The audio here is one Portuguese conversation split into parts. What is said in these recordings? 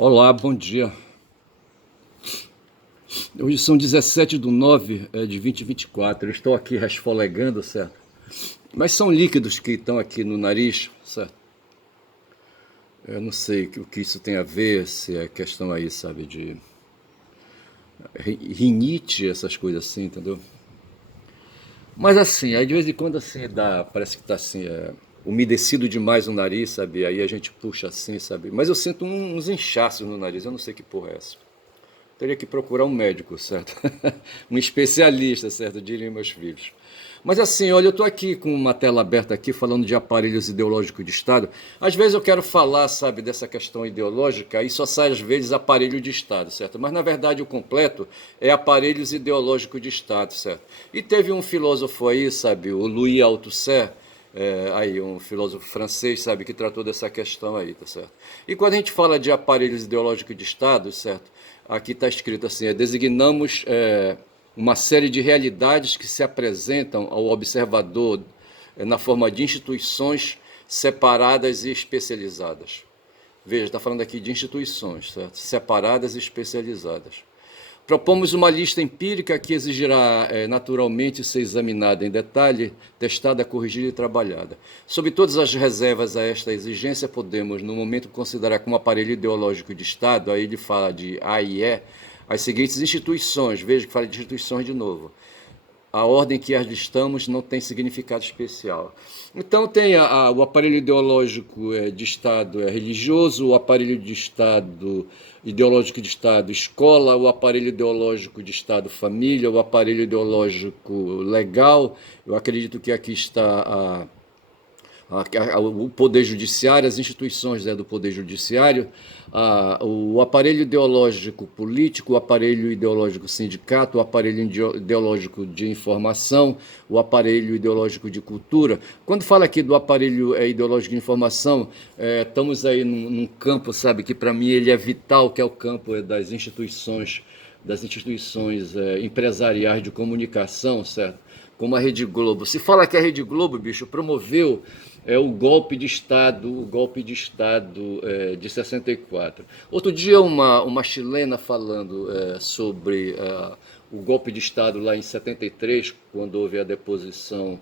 Olá, bom dia. Hoje são 17/9 de 2024. Eu estou aqui resfolegando, certo? Mas são líquidos que estão aqui no nariz, certo? Eu não sei o que isso tem a ver, se é questão aí, sabe, de rinite, essas coisas assim, entendeu? Mas assim, aí de vez em quando assim dá, parece que tá assim, umedecido demais o nariz, sabe? Aí a gente puxa assim, sabe? Mas eu sinto uns inchaços no nariz, eu não sei que porra é essa. Teria que procurar um médico, certo? Um especialista, certo? Diriam meus filhos. Mas assim, olha, eu estou aqui com uma tela aberta aqui falando de aparelhos ideológicos de Estado. Às vezes eu quero falar, sabe, dessa questão ideológica e só sai às vezes aparelho de Estado, certo? Mas na verdade o completo é aparelhos ideológicos de Estado, certo? E teve um filósofo aí, sabe, o Louis Althusser, aí um filósofo francês, sabe, que tratou dessa questão aí, tá certo? E quando a gente fala de aparelhos ideológicos de Estado, certo? Aqui está escrito assim: designamos uma série de realidades que se apresentam ao observador na forma de instituições separadas e especializadas. Veja, está falando aqui de instituições, certo? Separadas e especializadas. Propomos uma lista empírica que exigirá naturalmente ser examinada em detalhe, testada, corrigida e trabalhada. Sob todas as reservas a esta exigência, podemos, no momento, considerar como aparelho ideológico de Estado, aí ele fala de A e E, as seguintes instituições, veja que fala de instituições de novo: a ordem que as listamos não tem significado especial. Então tem o aparelho ideológico de Estado religioso, o aparelho de Estado ideológico de Estado escola, o aparelho ideológico de Estado família, o aparelho ideológico legal. Eu acredito que aqui está o Poder Judiciário, as instituições do Poder Judiciário, o aparelho ideológico político, o aparelho ideológico sindicato, o aparelho ideológico de informação, o aparelho ideológico de cultura. Quando fala aqui do aparelho ideológico de informação, estamos aí num campo, sabe, que para mim ele é vital, que é o campo das instituições empresariais de comunicação, certo? Como a Rede Globo. Se fala que a Rede Globo, bicho, promoveu o golpe de Estado de 64. Outro dia uma chilena falando sobre o golpe de Estado lá em 73, quando houve a deposição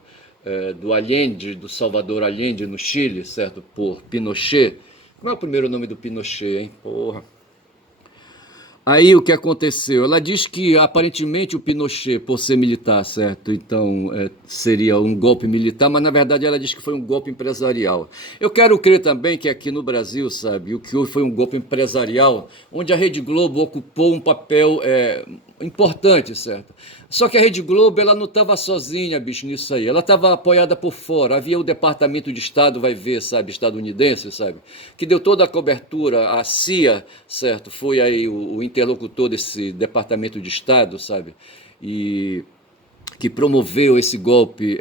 do Allende, do Salvador Allende no Chile, certo? Por Pinochet. Como é o primeiro nome do Pinochet, hein? Porra. Aí o que aconteceu? Ela diz que aparentemente o Pinochet, por ser militar, certo? Então seria um golpe militar, mas na verdade ela diz que foi um golpe empresarial. Eu quero crer também que aqui no Brasil, sabe, o que houve foi um golpe empresarial, onde a Rede Globo ocupou um papel importante, certo? Só que a Rede Globo ela não estava sozinha, bicho, nisso aí. Ela estava apoiada por fora. Havia o Departamento de Estado, vai ver, sabe, estadunidense, sabe, que deu toda a cobertura. A CIA, certo, foi aí o interlocutor desse Departamento de Estado, sabe, e que promoveu esse golpe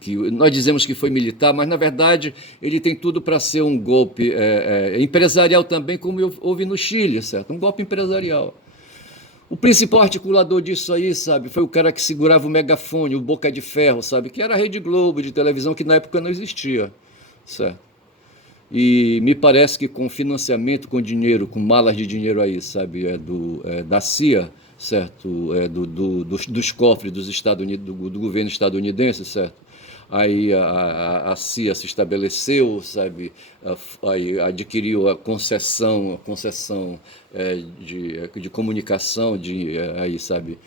que nós dizemos que foi militar, mas na verdade ele tem tudo para ser um golpe empresarial também, como houve no Chile, certo? Um golpe empresarial. O principal articulador disso aí, sabe, foi o cara que segurava o megafone, o Boca de Ferro, sabe, que era a Rede Globo de televisão, que na época não existia, certo? E me parece que com financiamento, com dinheiro, com malas de dinheiro aí, sabe, da CIA, certo, dos cofres dos Estados Unidos, do governo estadunidense, certo? Aí a CIA se estabeleceu, sabe, aí adquiriu a concessão de comunicação, aí, sabe,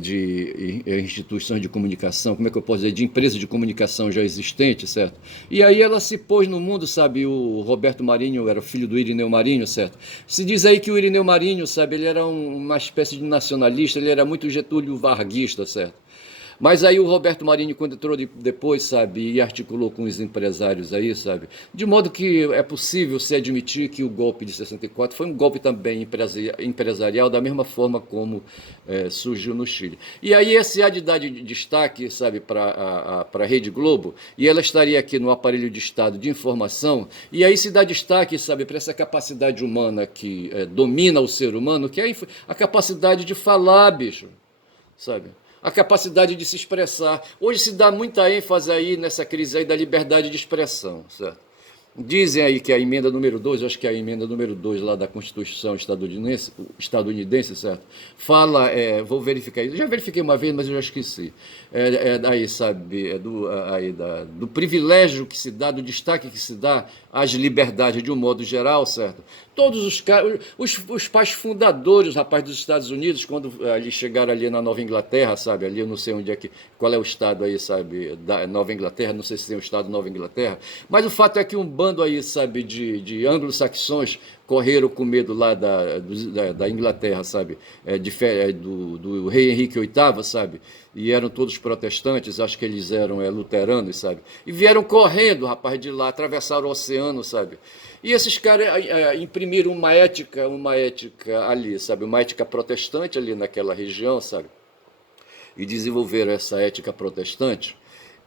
de instituições de comunicação, como é que eu posso dizer, de empresas de comunicação já existentes, certo? E aí ela se pôs no mundo, sabe, o Roberto Marinho era filho do Irineu Marinho, certo? Se diz aí que o Irineu Marinho, sabe, ele era uma espécie de nacionalista, ele era muito Getúlio varguista, certo? Mas aí o Roberto Marinho, quando entrou depois, sabe, e articulou com os empresários aí, sabe, de modo que é possível se admitir que o golpe de 64 foi um golpe também empresarial, da mesma forma como surgiu no Chile. E aí esse há de dar de destaque, sabe, para a Rede Globo, e ela estaria aqui no aparelho de Estado de informação, e aí se dá destaque, sabe, para essa capacidade humana que domina o ser humano, que é a capacidade de falar, bicho, sabe? A capacidade de se expressar. Hoje se dá muita ênfase aí nessa crise aí da liberdade de expressão, certo? Dizem aí que a emenda número 2, eu acho que é a emenda número 2 lá da Constituição estadunidense, certo? Fala, vou verificar isso, eu já verifiquei uma vez, mas eu já esqueci. Daí, sabe, do privilégio que se dá, do destaque que se dá às liberdades de um modo geral, certo? Todos os pais fundadores, rapaz, dos Estados Unidos, quando ali chegaram ali na Nova Inglaterra, sabe, ali eu não sei onde é que, qual é o estado aí, sabe, da Nova Inglaterra, não sei se tem o estado Nova Inglaterra, mas o fato é que um bando aí, sabe, de anglo-saxões correram com medo lá da Inglaterra, sabe, do rei Henrique VIII, sabe, e eram todos protestantes, acho que eles eram luteranos, sabe, e vieram correndo, rapaz, de lá, atravessaram o oceano, sabe, e esses caras imprimiram uma ética ali, sabe, uma ética protestante ali naquela região, sabe, e desenvolveram essa ética protestante.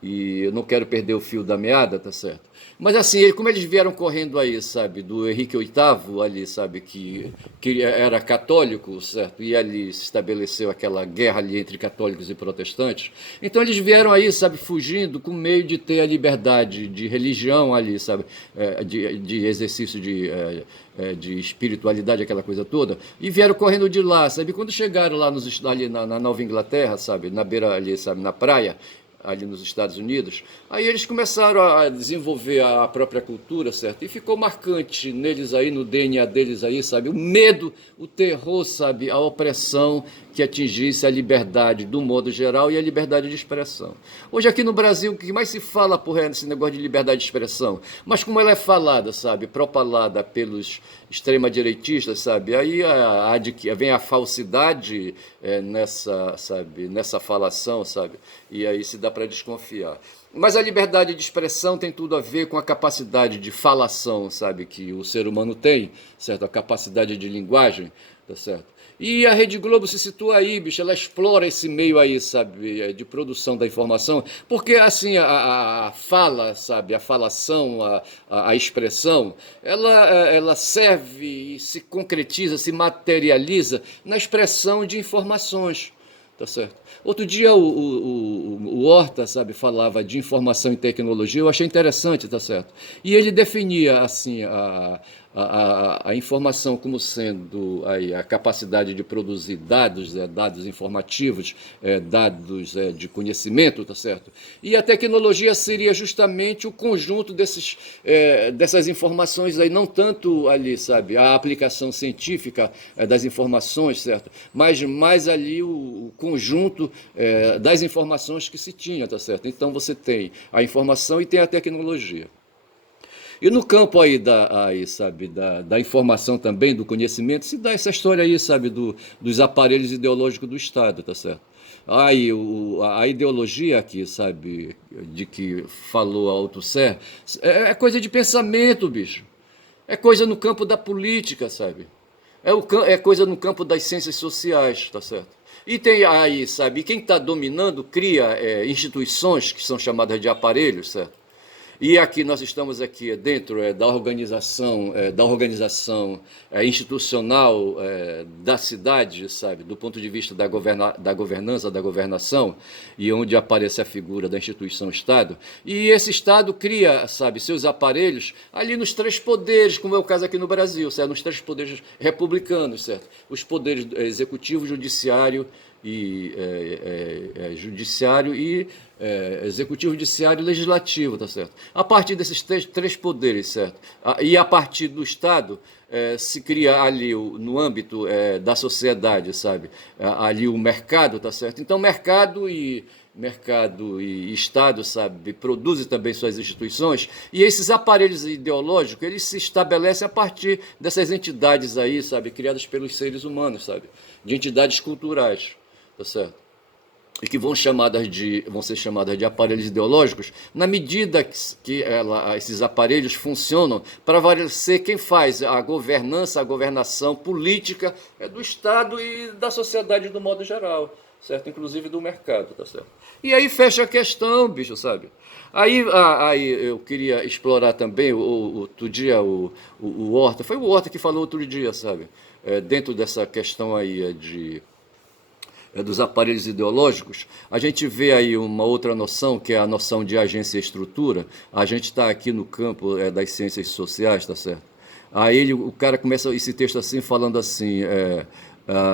E eu não quero perder o fio da meada, tá certo? Mas assim, como eles vieram correndo aí, sabe, do Henrique VIII ali, sabe, que era católico, certo? E ali se estabeleceu aquela guerra ali entre católicos e protestantes. Então eles vieram aí, sabe, fugindo com meio de ter a liberdade de religião ali, sabe, de exercício de espiritualidade, aquela coisa toda, e vieram correndo de lá, sabe? Quando chegaram lá ali na Nova Inglaterra, sabe, na beira ali, sabe, na praia, ali nos Estados Unidos, aí eles começaram a desenvolver a própria cultura, certo? E ficou marcante neles aí, no DNA deles aí, sabe? O medo, o terror, sabe? A opressão que atingisse a liberdade do modo geral e a liberdade de expressão. Hoje aqui no Brasil, o que mais se fala, porra, é nesse negócio de liberdade de expressão. Mas como ela é falada, sabe? Propalada pelos extrema-direitistas, sabe? Aí vem a falsidade nessa falação, sabe? E aí se dá para desconfiar. Mas a liberdade de expressão tem tudo a ver com a capacidade de falação, sabe? Que o ser humano tem, certo? A capacidade de linguagem, tá certo? E a Rede Globo se situa aí, bicho, ela explora esse meio aí, sabe, de produção da informação, porque assim, a fala, sabe, a falação, a expressão, ela serve e se concretiza, se materializa na expressão de informações. Tá certo. Outro dia o Horta, sabe, falava de informação e tecnologia, eu achei interessante, tá certo. E ele definia assim a informação como sendo aí, a capacidade de produzir dados, dados informativos, dados de conhecimento, tá certo? E a tecnologia seria justamente o conjunto dessas informações aí, não tanto ali, sabe, a aplicação científica das informações, certo? Mas mais ali o conjunto das informações que se tinha, tá certo? Então você tem a informação e tem a tecnologia. E no campo aí sabe, da informação também, do conhecimento, se dá essa história aí, sabe, dos aparelhos ideológicos do Estado, tá certo? Aí a ideologia aqui, sabe, de que falou a Althusser, é coisa de pensamento, bicho. É coisa no campo da política, sabe? É coisa no campo das ciências sociais, tá certo? E tem aí, sabe, quem está dominando cria instituições que são chamadas de aparelhos, certo? E aqui nós estamos aqui dentro da organização institucional da cidade, sabe, do ponto de vista da governança, da governação, e onde aparece a figura da instituição Estado. E esse Estado cria, sabe, seus aparelhos ali nos três poderes, como é o caso aqui no Brasil, certo? Nos três poderes republicanos, certo? Os poderes executivo, judiciário e executivo, judiciário e legislativo, tá certo? A partir desses três poderes, certo? E a partir do Estado se cria ali no âmbito da sociedade, sabe? Ali o mercado, tá certo? Então mercado e Estado, sabe, produzem também suas instituições, e esses aparelhos ideológicos, eles se estabelecem a partir dessas entidades aí, sabe, criadas pelos seres humanos, sabe, de entidades culturais, tá certo? E que vão ser chamadas de aparelhos ideológicos, na medida que esses aparelhos funcionam para favorecer quem faz a governança, a governação política do Estado e da sociedade do modo geral, certo? Inclusive do mercado, tá certo? E aí fecha a questão, bicho, sabe? Aí eu queria explorar também, outro dia, o Horta, foi o Horta que falou outro dia, sabe? Dentro dessa questão aí dos aparelhos ideológicos, a gente vê aí uma outra noção, que é a noção de agência e estrutura. A gente está aqui no campo das ciências sociais, tá certo? Aí o cara começa esse texto assim, falando assim,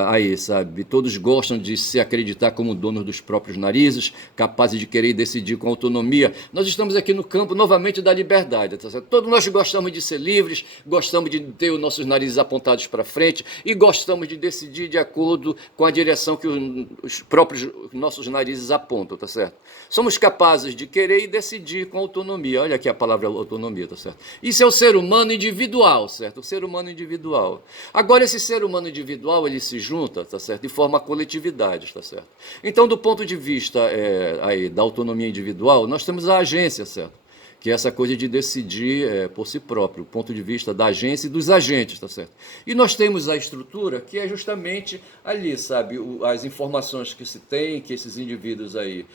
aí, sabe, todos gostam de se acreditar como donos dos próprios narizes, capazes de querer decidir com autonomia. Nós estamos aqui no campo, novamente, da liberdade, tá certo? Todos nós gostamos de ser livres, gostamos de ter os nossos narizes apontados para frente e gostamos de decidir de acordo com a direção que os próprios nossos narizes apontam, tá certo? Somos capazes de querer e decidir com autonomia. Olha aqui a palavra autonomia, tá certo? Isso é o ser humano individual, certo? O ser humano individual. Agora, esse ser humano individual, ele se junta, tá certo? E forma coletividades, tá certo? Então, do ponto de vista aí, da autonomia individual, nós temos a agência, certo? Que é essa coisa de decidir por si próprio, o ponto de vista da agência e dos agentes, tá certo? E nós temos a estrutura, que é justamente ali, sabe, as informações que se tem, que esses indivíduos aí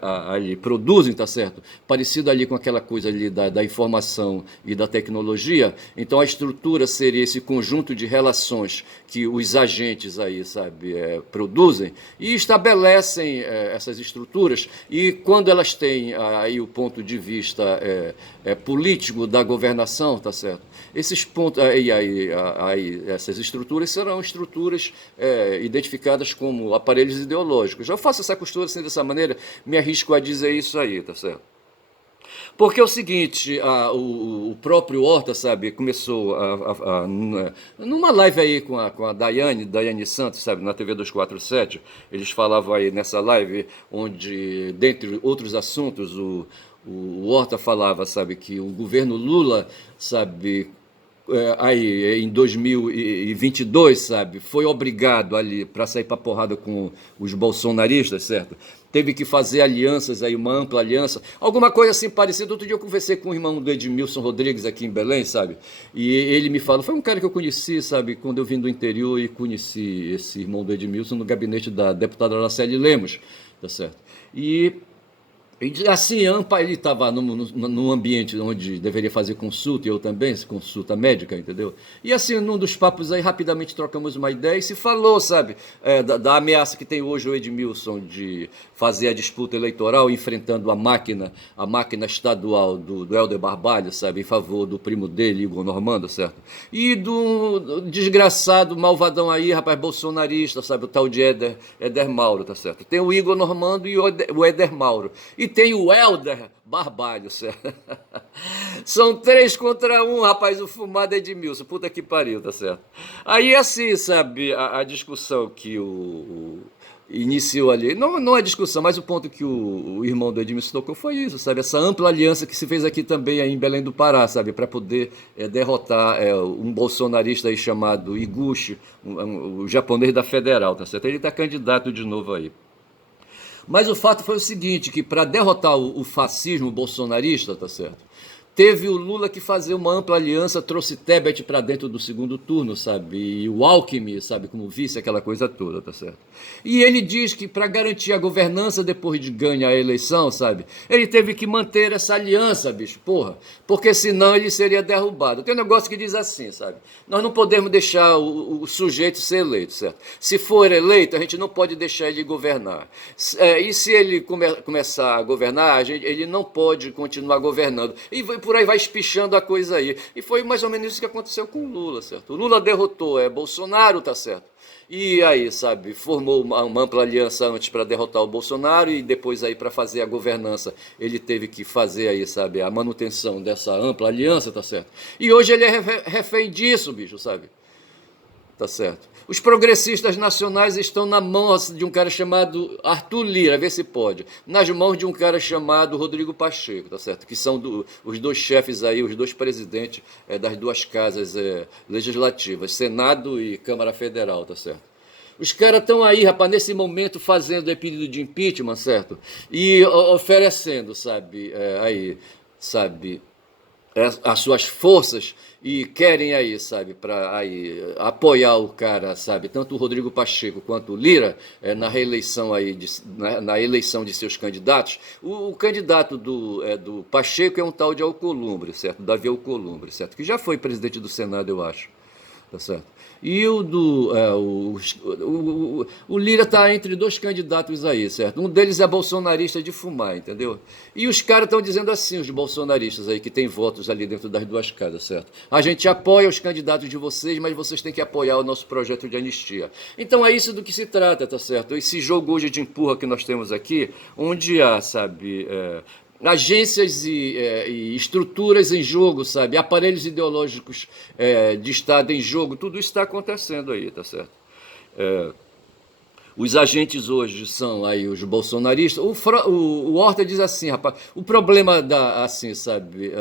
ali produzem, tá certo? Parecido ali com aquela coisa ali da informação e da tecnologia. Então a estrutura seria esse conjunto de relações que os agentes aí, sabe, produzem e estabelecem essas estruturas, e quando elas têm aí o ponto de vista político da governação, tá certo? Esses pontos essas estruturas serão estruturas identificadas como aparelhos ideológicos. Eu faço essa costura assim dessa maneira, me arrisco a dizer isso aí, tá certo? Porque é o seguinte, o próprio Horta, sabe, começou numa live aí com a Daiane Santos, sabe, na TV 247, eles falavam aí nessa live, onde, dentre outros assuntos, o Horta falava, sabe, que o governo Lula, sabe, aí em 2022, sabe, foi obrigado ali para sair para porrada com os bolsonaristas, certo? Teve que fazer alianças aí, uma ampla aliança, alguma coisa assim parecida. Outro dia eu conversei com o irmão do Edmilson Rodrigues aqui em Belém, sabe? E ele me falou, foi um cara que eu conheci, sabe, quando eu vim do interior e conheci esse irmão do Edmilson no gabinete da deputada Araceli Lemos, tá certo? E assim, ele estava num ambiente onde deveria fazer consulta, e eu também, consulta médica, entendeu? E assim, num dos papos aí, rapidamente trocamos uma ideia e se falou, sabe, da ameaça que tem hoje o Edmilson de fazer a disputa eleitoral enfrentando a máquina estadual do Helder Barbalho, sabe, em favor do primo dele, Igor Normando, certo? E do desgraçado, malvadão aí, rapaz, bolsonarista, sabe, o tal de Éder Mauro, tá certo? Tem o Igor Normando e o Éder Mauro. E tem o Helder Barbalho, certo? São 3 contra 1, rapaz, o fumado Edmilson, puta que pariu, tá certo? Aí assim, sabe, a discussão que iniciou ali, não é discussão, mas o ponto que o irmão do Edmilson tocou foi isso, sabe, essa ampla aliança que se fez aqui também aí em Belém do Pará, sabe, para poder derrotar um bolsonarista aí chamado Iguchi, o japonês da Federal, tá certo? Ele está candidato de novo aí. Mas o fato foi o seguinte, que para derrotar o fascismo bolsonarista, tá certo? Teve o Lula que fazer uma ampla aliança, trouxe Tebet para dentro do segundo turno, sabe? E o Alckmin, sabe, como vice, aquela coisa toda, tá certo? E ele diz que para garantir a governança depois de ganhar a eleição, sabe? Ele teve que manter essa aliança, bicho, porra. Porque senão ele seria derrubado. Tem um negócio que diz assim, sabe? Nós não podemos deixar o sujeito ser eleito, certo? Se for eleito, a gente não pode deixar ele governar. E se ele começar a governar, ele não pode continuar governando. E por aí vai espichando a coisa aí. E foi mais ou menos isso que aconteceu com o Lula, certo? O Lula derrotou Bolsonaro, tá certo? E aí, sabe, formou uma ampla aliança antes para derrotar o Bolsonaro e depois aí para fazer a governança ele teve que fazer aí, sabe, a manutenção dessa ampla aliança, tá certo? E hoje ele é refém disso, bicho, sabe? Tá certo? Os progressistas nacionais estão na mão de um cara chamado Arthur Lira, vê se pode, nas mãos de um cara chamado Rodrigo Pacheco, tá certo? Que são os dois chefes aí, os dois presidentes das duas casas legislativas, Senado e Câmara Federal, tá certo? Os caras estão aí, rapaz, nesse momento fazendo pedido de impeachment, certo? E oferecendo, sabe, aí, sabe, as suas forças e querem aí, sabe, para aí apoiar o cara, sabe, tanto o Rodrigo Pacheco quanto o Lira na reeleição aí, na eleição de seus candidatos. O candidato do Pacheco é um tal de Alcolumbre, certo, Davi Alcolumbre, certo, que já foi presidente do Senado, eu acho. tá certo? E o do. O Lira está entre dois candidatos aí, certo? Um deles é bolsonarista de fumar, entendeu? E os caras estão dizendo assim, os bolsonaristas aí, que tem votos ali dentro das duas casas, certo? A gente apoia os candidatos de vocês, mas vocês têm que apoiar o nosso projeto de anistia. Então é isso do que se trata, tá certo? Esse jogo hoje de empurra que nós temos aqui, onde há, sabe. Agências e estruturas em jogo, sabe? Aparelhos ideológicos de Estado em jogo, tudo isso está acontecendo aí, tá certo? É, os agentes hoje são aí os bolsonaristas. O Horta diz assim, rapaz, o problema da, assim, sabe,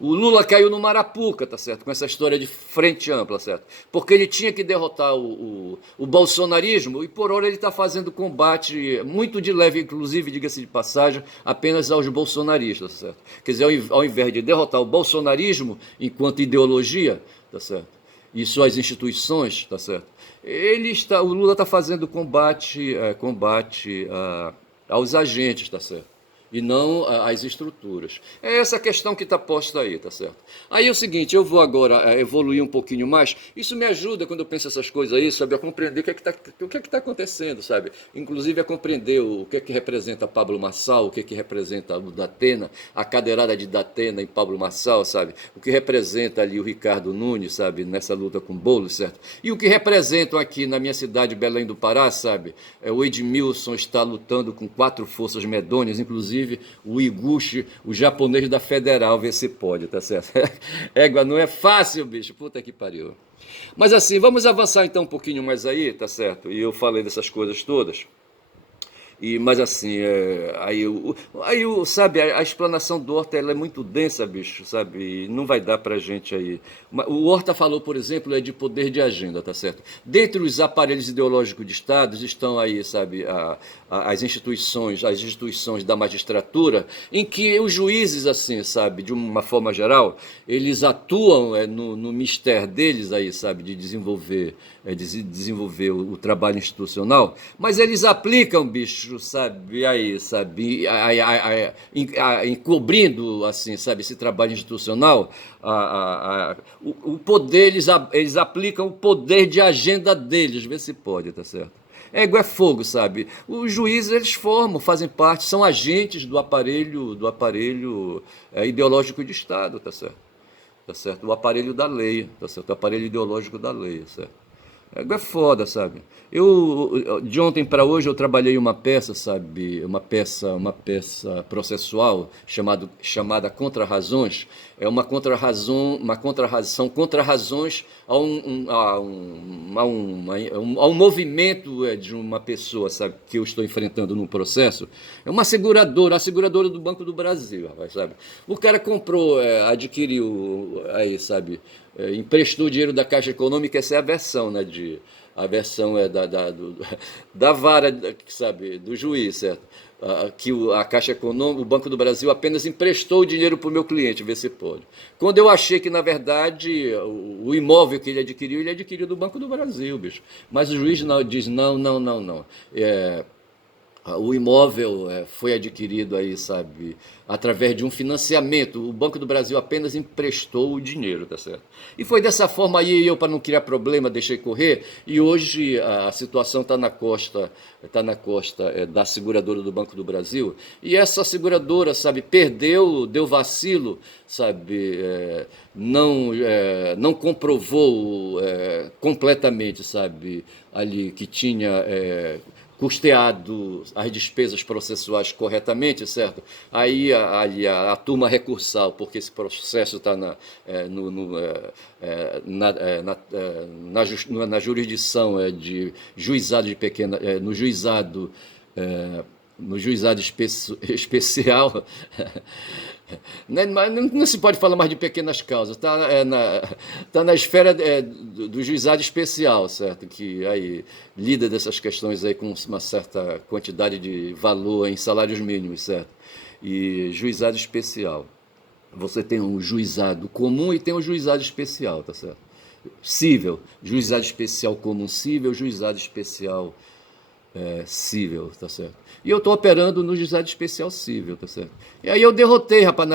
o Lula caiu no Marapuca, tá certo? Com essa história de frente ampla, certo? Porque ele tinha que derrotar o bolsonarismo e por hora ele está fazendo combate muito de leve, inclusive, diga-se de passagem, apenas aos bolsonaristas, tá certo? Quer dizer, ao invés de derrotar o bolsonarismo enquanto ideologia, tá certo? E suas instituições, tá certo? O Lula está fazendo combate aos agentes, tá certo? E não às estruturas. É essa questão que está posta aí, tá certo? Aí é o seguinte, eu vou agora evoluir um pouquinho mais. Isso me ajuda quando eu penso essas coisas aí, sabe, a compreender o que é que está acontecendo, sabe? Inclusive a compreender o que é que representa Pablo Marçal, o que é que representa o Datena, a cadeirada de Datena em Pablo Marçal, sabe? O que representa ali o Ricardo Nunes, sabe, nessa luta com o Boulos, certo? E o que representam aqui na minha cidade, Belém do Pará, sabe? O Edmilson está lutando com 4 forças medonhas, inclusive o Iguchi, o japonês da Federal, ver se pode, tá certo? Égua, não é fácil, bicho, puta que pariu. Mas assim, vamos avançar então um pouquinho mais aí, tá certo? E eu falei dessas coisas todas. Mas assim, sabe, a explanação do Horta ela é muito densa, bicho, sabe? E não vai dar pra gente aí. O Horta falou, por exemplo, de poder de agenda, tá certo? Dentre os aparelhos ideológicos de Estado estão aí, sabe, as instituições da magistratura, em que os juízes, assim, sabe, de uma forma geral, eles atuam no mistério deles aí, sabe, de desenvolver o trabalho institucional, mas eles aplicam, bicho, sabe, aí, sabe, encobrindo, assim, sabe, esse trabalho institucional, o poder, eles aplicam o poder de agenda deles, vê se pode, tá certo? É igual fogo, sabe? Os juízes eles formam, fazem parte, são agentes do aparelho ideológico de Estado, tá certo? Tá certo? O aparelho da lei, tá certo? O aparelho ideológico da lei, tá certo? É foda, sabe? De ontem para hoje eu trabalhei uma peça, sabe? Uma peça processual chamada Contra-razões. É são contra-razões a um movimento de uma pessoa, sabe? Que eu estou enfrentando no processo. É uma seguradora, a seguradora do Banco do Brasil, rapaz, sabe? O cara comprou, adquiriu, aí, sabe? Emprestou dinheiro da Caixa Econômica, essa é a versão, né, a versão da vara, sabe, do juiz, certo? Que a Caixa Econômica, o Banco do Brasil apenas emprestou o dinheiro para o meu cliente, ver se pode. Quando eu achei que, na verdade, o imóvel que ele adquiriu do Banco do Brasil, bicho. Mas o juiz diz, não, não, não, não. O imóvel foi adquirido aí, sabe, através de um financiamento. O Banco do Brasil apenas emprestou o dinheiro, tá certo? E foi dessa forma aí, eu, para não criar problema, deixei correr. E hoje a situação está na costa da seguradora do Banco do Brasil. E essa seguradora, sabe, deu vacilo, sabe, não comprovou completamente, completamente, sabe, ali que tinha custeado as despesas processuais corretamente, certo? Aí a turma recursal, porque esse processo está na jurisdição de juizado de pequena, no juizado especial. Não se pode falar mais de pequenas causas, tá na esfera do juizado especial, certo? Que aí lida dessas questões aí com uma certa quantidade de valor em salários mínimos, certo? E juizado especial. Você tem um juizado comum e tem um juizado especial, tá certo? Cível, juizado especial comum cível, juizado especial cível, tá certo? E eu estou operando no juizado especial cível, tá certo? E aí eu derrotei, rapaz,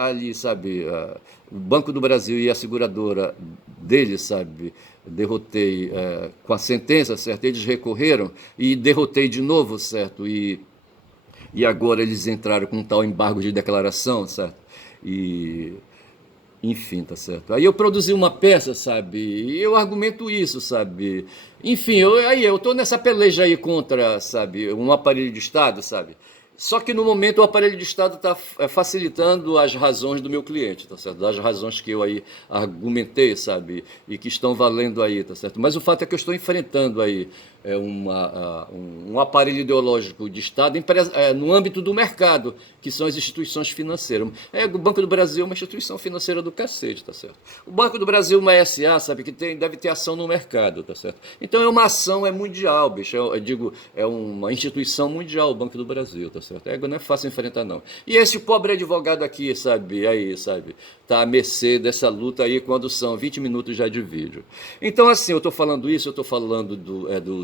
ali, sabe, o Banco do Brasil e a seguradora dele, sabe, derrotei com a sentença, certo? Eles recorreram e derrotei de novo, certo? E agora eles entraram com um tal embargo de declaração, certo? E enfim, tá certo. Aí eu produzi uma peça, sabe? E eu argumento isso, sabe? Enfim, eu tô nessa peleja aí contra, sabe, um aparelho de Estado, sabe? Só que no momento o aparelho de Estado está facilitando as razões do meu cliente, tá certo? Das razões que eu aí argumentei, sabe? E que estão valendo aí, tá certo? Mas o fato é que eu estou enfrentando aí um aparelho ideológico de Estado no âmbito do mercado, que são as instituições financeiras. O Banco do Brasil é uma instituição financeira do cacete, tá certo? O Banco do Brasil é uma SA, sabe, que deve ter ação no mercado, tá certo? Então é uma ação, é mundial, bicho. Eu digo, é uma instituição mundial, o Banco do Brasil, tá certo? Não é fácil enfrentar, não. E esse pobre advogado aqui, sabe, aí, sabe, tá à mercê dessa luta aí quando são 20 minutos já de vídeo. Então, assim, eu estou falando isso, eu estou falando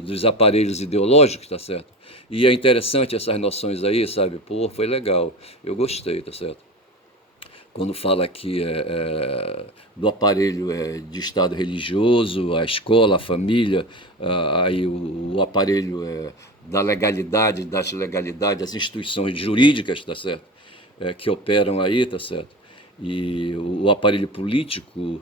dos aparelhos ideológicos, tá certo? E é interessante essas noções aí, sabe? Pô, foi legal. Eu gostei, tá certo? Quando fala aqui do aparelho de Estado religioso, a escola, a família, aí o aparelho da legalidade, das legalidades, as instituições jurídicas, tá certo? Que operam aí, tá certo? E o aparelho político,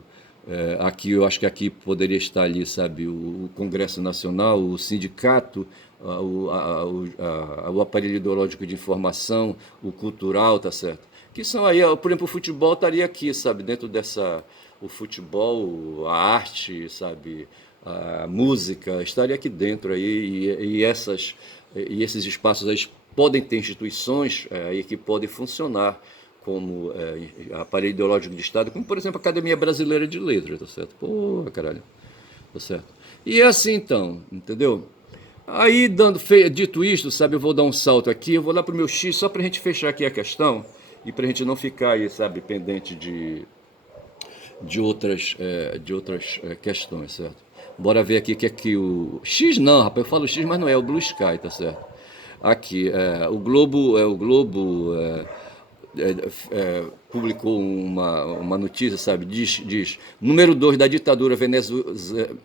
aqui eu acho que aqui poderia estar ali, sabe, o Congresso Nacional, o sindicato, o aparelho ideológico de informação, o cultural, tá certo? Que são aí, por exemplo, o futebol estaria aqui, sabe, dentro dessa, o futebol, a arte, sabe, a música, estaria aqui dentro aí, e esses espaços aí podem ter instituições aí que podem funcionar como aparelho ideológico de Estado, como, por exemplo, a Academia Brasileira de Letras, tá certo? Pô, caralho, tá certo? E é assim, então, entendeu? Aí, dito isto, sabe, eu vou dar um salto aqui, eu vou lá pro meu X, só pra gente fechar aqui a questão, e pra gente não ficar aí, sabe, pendente de outras questões, certo? Bora ver aqui que aqui o X não, rapaz, eu falo X, mas não é o Blue Sky, tá certo? Aqui, publicou uma notícia, sabe? Diz número 2 da ditadura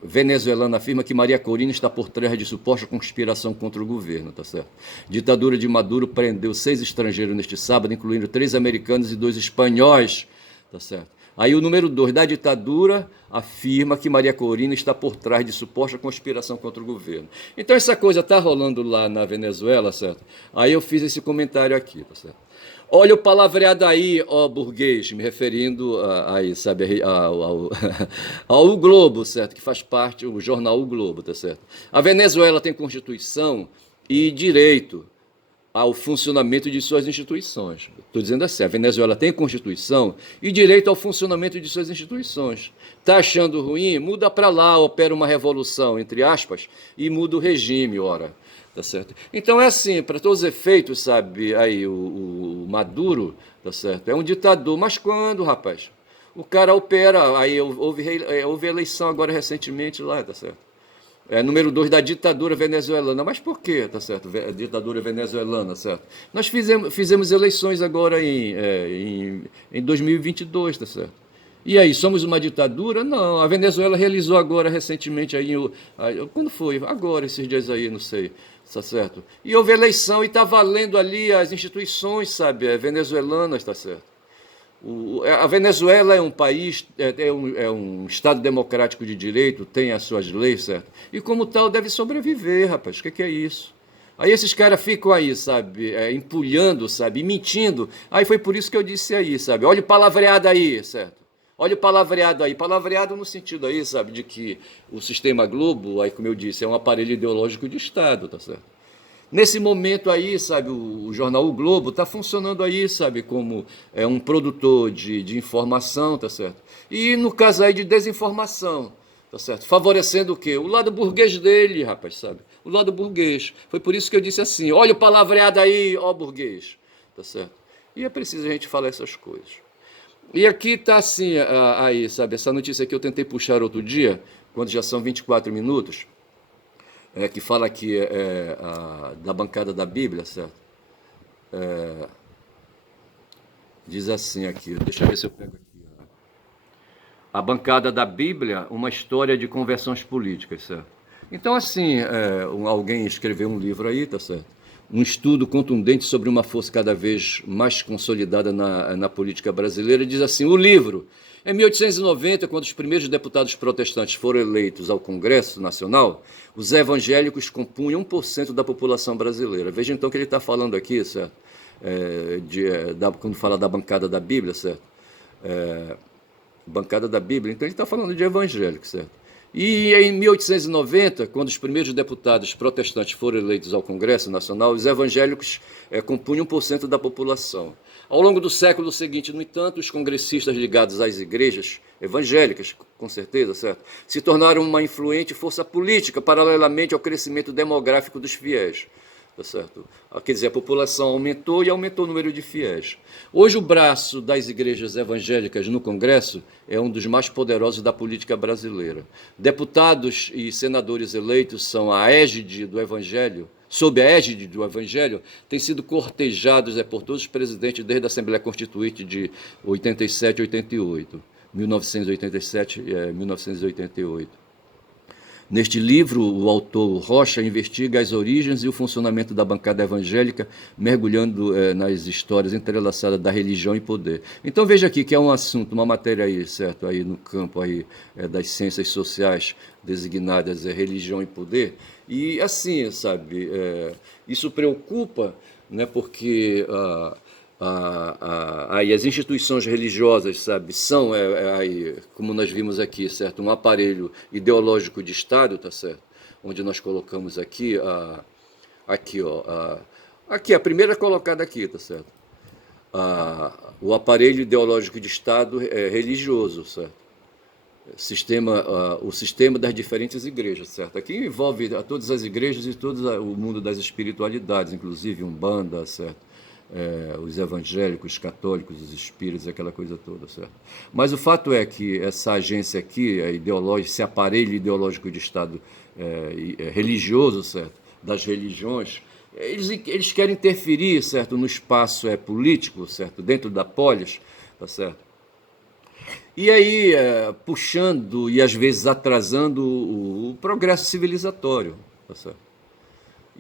venezuelana afirma que Maria Corina está por trás de suposta conspiração contra o governo, tá certo? Ditadura de Maduro prendeu 6 estrangeiros neste sábado, incluindo 3 americanos e 2 espanhóis, tá certo? Aí o número 2 da ditadura afirma que Maria Corina está por trás de suposta conspiração contra o governo. Então essa coisa está rolando lá na Venezuela, certo? Aí eu fiz esse comentário aqui, tá certo? Olha o palavreado aí, ó burguês, me referindo aí, sabe, ao Globo, certo? Que faz parte, o jornal O Globo, tá certo? A Venezuela tem Constituição e direito ao funcionamento de suas instituições. Estou dizendo assim, a Venezuela tem Constituição e direito ao funcionamento de suas instituições. Está achando ruim? Muda para lá, opera uma revolução, entre aspas, e muda o regime, ora. Tá certo? Então é assim, para todos os efeitos, sabe, aí o Maduro, tá certo? É um ditador, mas quando, rapaz? O cara opera, aí houve eleição agora recentemente lá, tá certo? Número 2 da ditadura venezuelana. Mas por quê, tá certo? Ditadura venezuelana, certo? Nós fizemos eleições agora em 2022, tá certo? E aí, somos uma ditadura? Não, a Venezuela realizou agora recentemente quando foi? Agora, esses dias aí, não sei, tá certo? E houve eleição e está valendo ali as instituições, sabe, venezuelanas, tá certo? A Venezuela é um país, é um Estado democrático de direito, tem as suas leis, certo? E como tal deve sobreviver, rapaz. O que é isso? Aí esses caras ficam aí, sabe, empulhando, sabe, mentindo. Aí foi por isso que eu disse aí, sabe? Olha o palavreado aí, certo? Olha o palavreado aí. Palavreado no sentido aí, sabe, de que o sistema Globo, aí como eu disse, é um aparelho ideológico de Estado, tá certo? Nesse momento aí, sabe, o jornal O Globo está funcionando aí, sabe, como um produtor de informação, tá certo? E no caso aí de desinformação, tá certo? Favorecendo o quê? O lado burguês dele, rapaz, sabe? O lado burguês. Foi por isso que eu disse assim, olha o palavreado aí, ó burguês, tá certo? E é preciso a gente falar essas coisas. E aqui está assim, aí, sabe, essa notícia que eu tentei puxar outro dia, quando já são 24 minutos, que fala aqui da bancada da Bíblia, certo? Diz assim aqui, deixa eu ver se eu pego aqui. A bancada da Bíblia, uma história de conversões políticas, certo? Então, assim, alguém escreveu um livro aí, tá certo? Um estudo contundente sobre uma força cada vez mais consolidada na política brasileira, diz assim, o livro, em 1890, quando os primeiros deputados protestantes foram eleitos ao Congresso Nacional, os evangélicos compunham 1% da população brasileira. Veja então que ele está falando aqui, certo? Quando fala da bancada da Bíblia, certo? Bancada da Bíblia, então ele está falando de evangélico, certo? E em 1890, quando os primeiros deputados protestantes foram eleitos ao Congresso Nacional, os evangélicos compunham 1% da população. Ao longo do século seguinte, no entanto, os congressistas ligados às igrejas evangélicas, com certeza, certo, se tornaram uma influente força política paralelamente ao crescimento demográfico dos fiéis. Tá certo? Quer dizer, a população aumentou e aumentou o número de fiéis. Hoje, o braço das igrejas evangélicas no Congresso é um dos mais poderosos da política brasileira. Deputados e senadores eleitos são a égide do Evangelho, sob a égide do Evangelho, têm sido cortejados por todos os presidentes desde a Assembleia Constituinte de 87 e 88, 1987 e 1988. Neste livro, o autor Rocha investiga as origens e o funcionamento da bancada evangélica, mergulhando nas histórias entrelaçadas da religião e poder. Então veja aqui que é um assunto, uma matéria aí, certo, aí no campo aí, das ciências sociais designadas religião e poder. E assim, sabe, isso preocupa, né, porque aí as instituições religiosas, sabe, são, aí, como nós vimos aqui, certo, um aparelho ideológico de Estado, tá certo? Onde nós colocamos aqui, aqui a primeira colocada aqui, tá certo? O aparelho ideológico de Estado é religioso, certo? O sistema das diferentes igrejas, certo? Aqui envolve todas as igrejas e todo o mundo das espiritualidades, inclusive Umbanda, certo? Os evangélicos, os católicos, os espíritos, aquela coisa toda, certo? Mas o fato é que essa agência aqui, esse aparelho ideológico de Estado religioso, certo? Das religiões, eles querem interferir, certo? No espaço político, certo? Dentro da polis, tá certo? E aí, puxando e às vezes atrasando o progresso civilizatório, tá certo?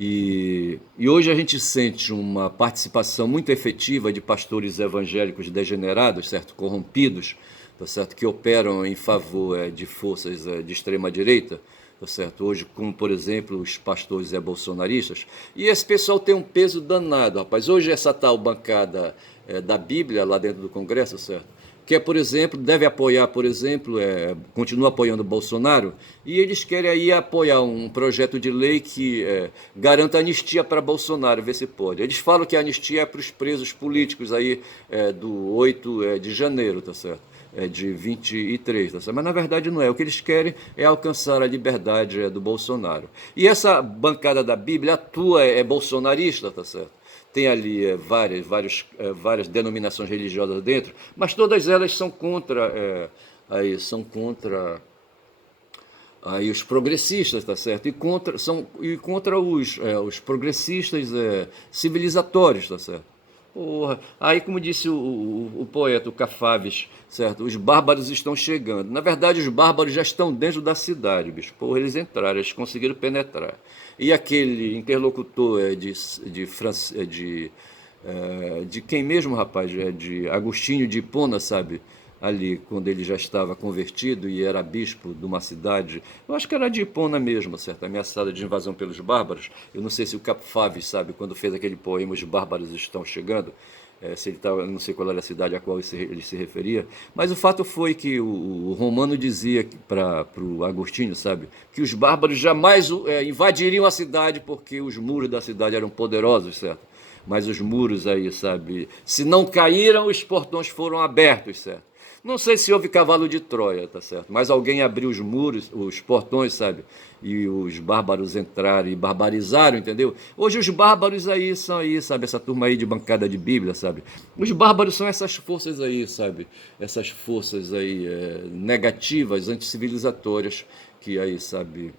E hoje a gente sente uma participação muito efetiva de pastores evangélicos degenerados, certo? Corrompidos, tá certo? Que operam em favor de forças de extrema-direita, tá certo? Hoje, como por exemplo, os pastores bolsonaristas. E esse pessoal tem um peso danado, rapaz. Hoje essa tal bancada da Bíblia lá dentro do Congresso, certo? Que por exemplo, deve apoiar, por exemplo, continua apoiando o Bolsonaro, e eles querem aí apoiar um projeto de lei que garanta anistia para Bolsonaro, ver se pode. Eles falam que a anistia é para os presos políticos aí do 8 de janeiro, tá certo? De 23, tá certo? Mas na verdade não é. O que eles querem é alcançar a liberdade do Bolsonaro. E essa bancada da Bíblia atua, bolsonarista, tá certo? Tem ali várias denominações religiosas dentro, mas todas elas são contra, aí os progressistas, tá certo? E contra os progressistas civilizatórios, tá certo? Porra. Aí, como disse o poeta, o Cafaves, certo? Os bárbaros estão chegando. Na verdade, os bárbaros já estão dentro da cidade, bicho. Porra, eles entraram, eles conseguiram penetrar. E aquele interlocutor de quem mesmo, rapaz? De Agostinho de Hipona, sabe? Ali, quando ele já estava convertido e era bispo de uma cidade, eu acho que era de Hipona mesmo, certo? Ameaçada de invasão pelos bárbaros. Eu não sei se o Cafaves, sabe, quando fez aquele poema Os Bárbaros Estão Chegando, se ele estava, não sei qual era a cidade a qual ele se referia, mas o fato foi que o Romano dizia para o Agostinho, sabe, que os bárbaros jamais invadiriam a cidade porque os muros da cidade eram poderosos, certo? Mas os muros aí, sabe, se não caíram, os portões foram abertos, certo? Não sei se houve cavalo de Troia, tá certo? Mas alguém abriu os muros, os portões, sabe? E os bárbaros entraram e barbarizaram, entendeu? Hoje os bárbaros aí são aí, sabe? Essa turma aí de bancada de Bíblia, sabe? Os bárbaros são essas forças aí, sabe? Essas forças aí negativas, anticivilizatórias, que aí, sabe?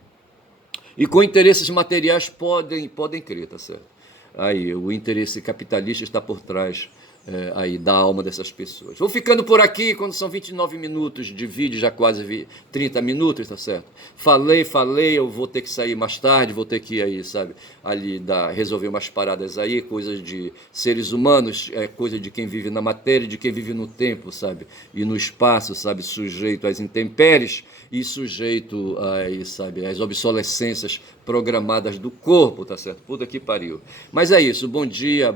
E com interesses materiais podem crer, tá certo? Aí, o interesse capitalista está por trás aí da alma dessas pessoas. Vou ficando por aqui, quando são 29 minutos de vídeo, já quase 30 minutos, tá certo? Falei, eu vou ter que sair mais tarde, vou ter que ir aí, sabe, ali resolver umas paradas aí, coisas de seres humanos, coisa de quem vive na matéria, de quem vive no tempo, sabe, e no espaço, sabe, sujeito às intempéries e sujeito aí, sabe, às obsolescências programadas do corpo, tá certo? Puta que pariu. Mas é isso, bom dia,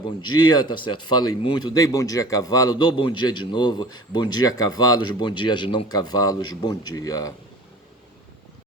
tá certo? Falei muito, dei bom dia cavalo, dou bom dia de novo, bom dia cavalos, bom dia não cavalos, bom dia.